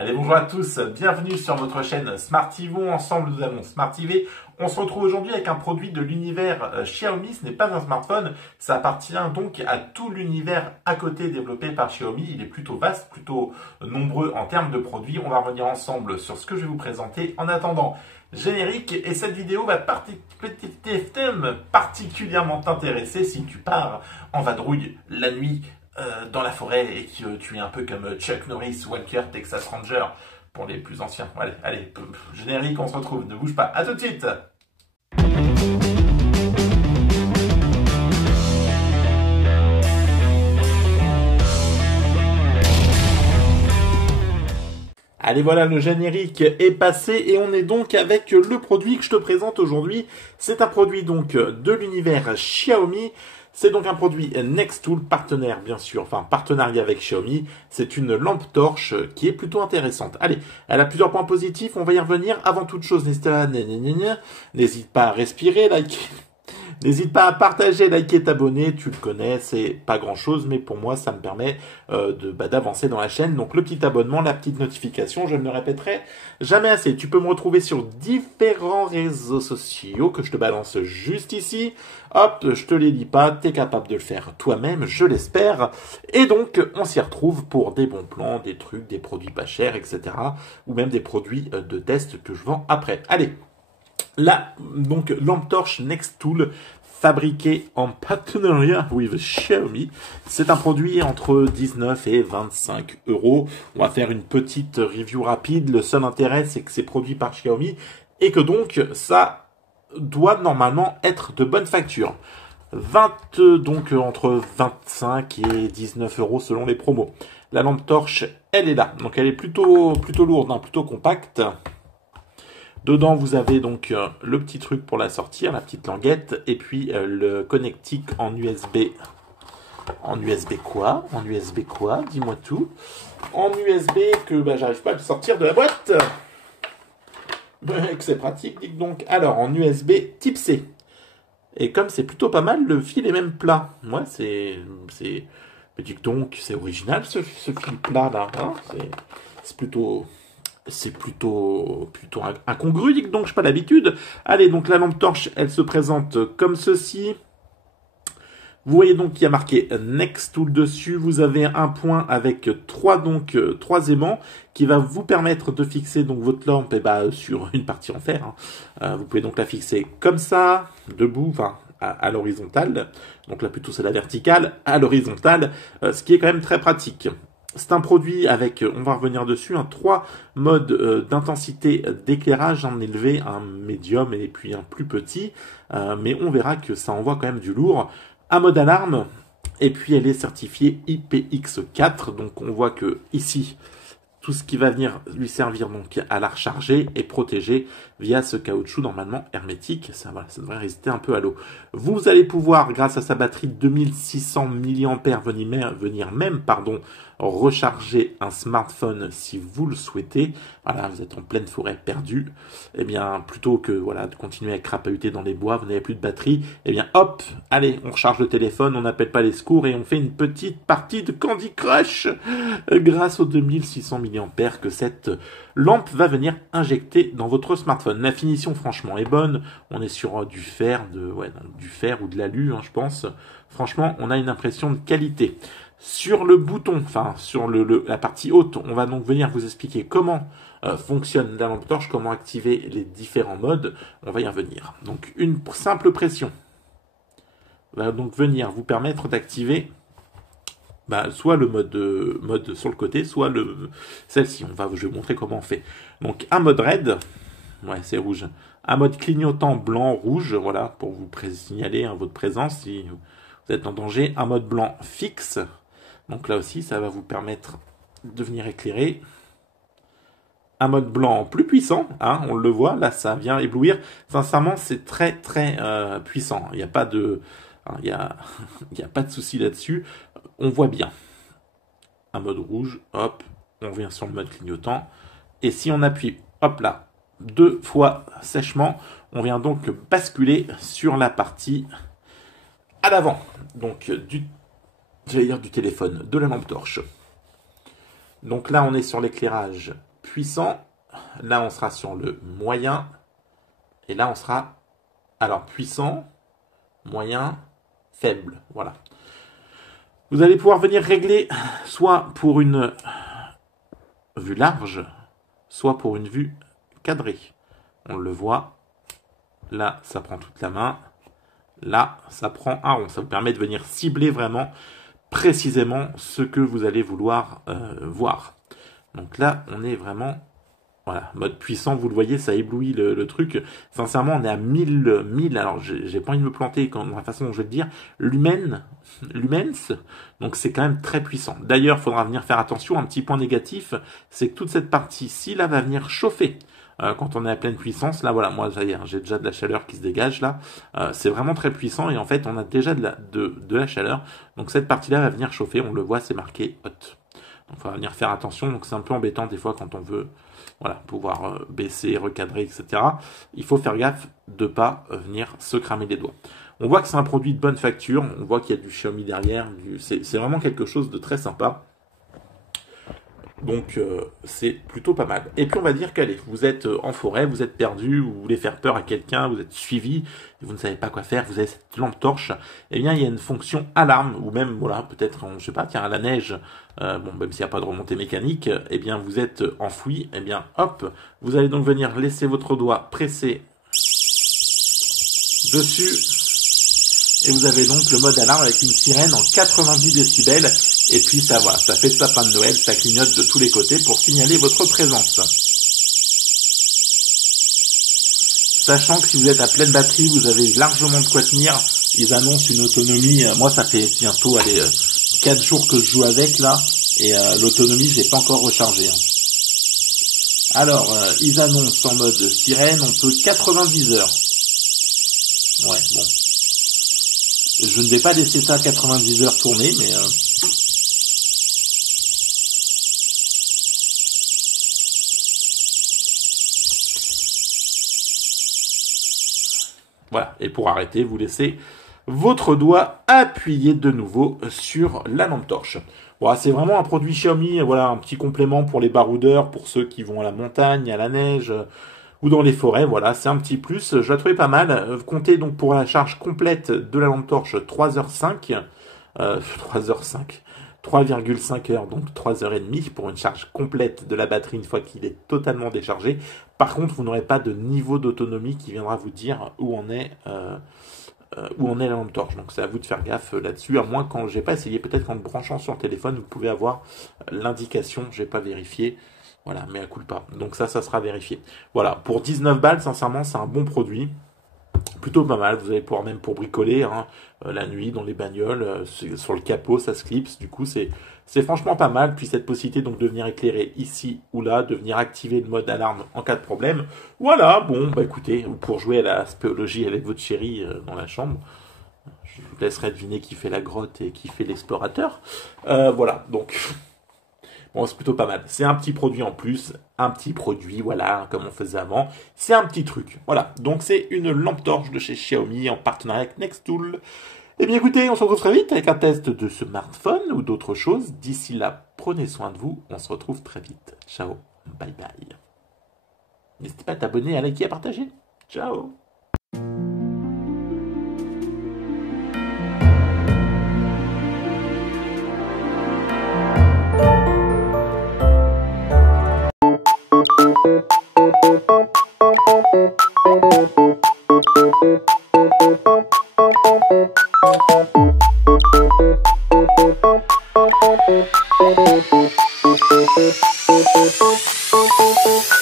Allez, bonjour à tous, bienvenue sur votre chaîne Smart TV. Ensemble, nous allons Smart TV. On se retrouve aujourd'hui avec un produit de l'univers Xiaomi. Ce n'est pas un smartphone, ça appartient donc à tout l'univers à côté développé par Xiaomi. Il est plutôt vaste, plutôt nombreux en termes de produits. On va revenir ensemble sur ce que je vais vous présenter. En attendant, générique, et cette vidéo va particulièrement t'intéresser si tu pars en vadrouille la nuit dans la forêt et que tu es un peu comme Chuck Norris, Walker, Texas Ranger pour les plus anciens. Allez, générique, on se retrouve, ne bouge pas, à tout de suite. Allez, voilà, le générique est passé et on est donc avec le produit que je te présente aujourd'hui. C'est un produit donc de l'univers Xiaomi. C'est donc un produit Nextool, partenaire bien sûr, enfin partenariat avec Xiaomi. C'est une lampe torche qui est plutôt intéressante. Allez, elle a plusieurs points positifs, on va y revenir. Avant toute chose, n'hésite pas à respirer, like. N'hésite pas à partager, liker, t'abonner, tu le connais, c'est pas grand chose, mais pour moi ça me permet d'avancer dans la chaîne. Donc le petit abonnement, la petite notification, je ne le répéterai jamais assez. Tu peux me retrouver sur différents réseaux sociaux que je te balance juste ici. Hop, je te les lis pas, t'es capable de le faire toi-même, je l'espère. Et donc on s'y retrouve pour des bons plans, des trucs, des produits pas chers, etc. Ou même des produits de test que je vends après. Allez. Là, donc, lampe torche Nextool, fabriqué en partenariat avec Xiaomi. C'est un produit entre 19 et 25 euros. On va faire une petite review rapide. Le seul intérêt, c'est que c'est produit par Xiaomi et que donc, ça doit normalement être de bonne facture. Donc, entre 25 et 19 euros selon les promos. La lampe torche, elle est là. Donc, elle est plutôt lourde, hein, plutôt compacte. Dedans, vous avez donc le petit truc pour la sortir, la petite languette, et puis le connectique en USB. En USB quoi? En USB quoi? Dis-moi tout. En USB que j'arrive pas à le sortir de la boîte. Que c'est pratique, dites donc. Alors, en USB type C. Et comme c'est plutôt pas mal, le fil est même plat. Moi, mais dites donc, c'est original ce fil plat là. Hein, c'est plutôt incongru, dit que donc je n'ai pas l'habitude. Allez, donc la lampe torche, elle se présente comme ceci. Vous voyez donc qu'il y a marqué Nextool dessus. Vous avez un point avec trois aimants qui va vous permettre de fixer donc votre lampe sur une partie en fer. Hein. Vous pouvez donc la fixer comme ça, debout, enfin à l'horizontale. Donc là plutôt c'est la verticale, à l'horizontale, ce qui est quand même très pratique. C'est un produit avec, on va revenir dessus, 3 modes d'intensité d'éclairage, un élevé, un médium et puis un plus petit. Mais on verra que ça envoie quand même du lourd. Un mode alarme, et puis elle est certifiée IPX4. Donc on voit que ici, tout ce qui va venir lui servir donc à la recharger est protégé via ce caoutchouc normalement hermétique. Ça devrait résister un peu à l'eau. Vous allez pouvoir, grâce à sa batterie de 2600 mAh, venir même recharger un smartphone si vous le souhaitez. Voilà, vous êtes en pleine forêt perdue. Eh bien, plutôt que de continuer à crapahuter dans les bois, vous n'avez plus de batterie. Eh bien, hop, allez, on recharge le téléphone, on n'appelle pas les secours et on fait une petite partie de Candy Crush grâce aux 2600 mAh que cette lampe va venir injecter dans votre smartphone. La finition, franchement, est bonne. On est sur du fer, du fer ou de l'alu, hein, je pense. Franchement, on a une impression de qualité. Sur le bouton, enfin sur la partie haute, on va donc venir vous expliquer comment fonctionne la lampe torche, comment activer les différents modes. On va y revenir. Donc une simple pression va donc venir vous permettre d'activer soit le mode sur le côté, soit celle-ci. Je vais vous montrer comment on fait. Donc un mode raid, c'est rouge. Un mode clignotant blanc, rouge, voilà, pour vous signaler votre présence si vous êtes en danger. Un mode blanc fixe. Donc là aussi, ça va vous permettre de venir éclairer. Un mode blanc plus puissant, hein, on le voit, là ça vient éblouir. Sincèrement, c'est très très puissant. Il n'y a pas de, il y a pas de souci là-dessus. On voit bien. Un mode rouge, hop, on vient sur le mode clignotant. Et si on appuie, hop là, 2 fois sèchement, on vient donc basculer sur la partie à l'avant. Donc du téléphone, de la lampe torche. Donc là, on est sur l'éclairage puissant. Là, on sera sur le moyen. Et là, on sera, alors, puissant, moyen, faible. Voilà. Vous allez pouvoir venir régler soit pour une vue large, soit pour une vue cadrée. On le voit. Là, ça prend toute la main. Là, ça prend un rond. Ça vous permet de venir cibler vraiment précisément ce que vous allez vouloir voir. Donc là, on est vraiment, voilà, mode puissant, vous le voyez, ça éblouit le truc. Sincèrement, on est à 1000, alors j'ai pas envie de me planter dans la façon dont je vais le dire, lumens, donc c'est quand même très puissant. D'ailleurs, il faudra venir faire attention, un petit point négatif, c'est que toute cette partie-ci, là, va venir chauffer. Quand on est à pleine puissance, là voilà, moi j'ai déjà de la chaleur qui se dégage là, c'est vraiment très puissant et en fait on a déjà de la chaleur, donc cette partie là va venir chauffer, on le voit, c'est marqué hot. Donc il va venir faire attention, donc c'est un peu embêtant des fois quand on veut pouvoir baisser, recadrer, etc. Il faut faire gaffe de pas venir se cramer les doigts. On voit que c'est un produit de bonne facture, on voit qu'il y a du Xiaomi derrière, c'est vraiment quelque chose de très sympa. Donc c'est plutôt pas mal. Et puis on va dire qu'allez, vous êtes en forêt, vous êtes perdu, vous voulez faire peur à quelqu'un, vous êtes suivi, vous ne savez pas quoi faire, vous avez cette lampe torche, eh bien il y a une fonction alarme, ou même voilà, peut-être, je sais pas, tiens, à la neige, bon, même s'il n'y a pas de remontée mécanique, eh bien vous êtes enfoui, eh bien hop, vous allez donc venir laisser votre doigt presser dessus. Et vous avez donc le mode alarme avec une sirène en 90 décibels. Et puis ça, voilà, ça fait sapin de Noël, ça clignote de tous les côtés pour signaler votre présence. Sachant que si vous êtes à pleine batterie, vous avez largement de quoi tenir. Ils annoncent une autonomie, moi ça fait bientôt 4 jours que je joue avec là. Et l'autonomie, j'ai pas encore rechargé. Alors, ils annoncent en mode sirène, on peut 90 heures. Ouais, bon. Je ne vais pas laisser ça 90 heures tourner, mais... Voilà, et pour arrêter, vous laissez votre doigt appuyé de nouveau sur la lampe torche. Voilà, c'est vraiment un produit Xiaomi, voilà, un petit complément pour les baroudeurs, pour ceux qui vont à la montagne, à la neige... ou dans les forêts, voilà, c'est un petit plus, je la trouvais pas mal. Comptez donc pour la charge complète de la lampe torche 3h05, 3,5 heures, donc 3h30 pour une charge complète de la batterie une fois qu'il est totalement déchargé. Par contre, vous n'aurez pas de niveau d'autonomie qui viendra vous dire où en est la lampe torche. Donc c'est à vous de faire gaffe là-dessus, à moins quand j'ai pas essayé, peut-être qu'en le branchant sur le téléphone, vous pouvez avoir l'indication, j'ai pas vérifié. Voilà, mais à coup pas. Donc ça sera vérifié. Voilà, pour 19 balles, sincèrement, c'est un bon produit. Plutôt pas mal. Vous allez pouvoir même pour bricoler la nuit dans les bagnoles, sur le capot, ça se clipse. Du coup, c'est franchement pas mal. Puis cette possibilité donc de venir éclairer ici ou là, de venir activer le mode alarme en cas de problème. Voilà, bon, bah écoutez, pour jouer à la spéologie avec votre chérie dans la chambre. Je vous laisserai deviner qui fait la grotte et qui fait l'explorateur. Voilà, donc... Bon, c'est plutôt pas mal. C'est un petit produit en plus, un petit produit, voilà, comme on faisait avant. C'est un petit truc, voilà. Donc c'est une lampe torche de chez Xiaomi en partenariat avec Nextool. Eh bien écoutez, on se retrouve très vite avec un test de smartphone ou d'autres choses. D'ici là, prenez soin de vous. On se retrouve très vite. Ciao, bye bye. N'hésitez pas à t'abonner, à liker, à partager. Ciao. Thank you.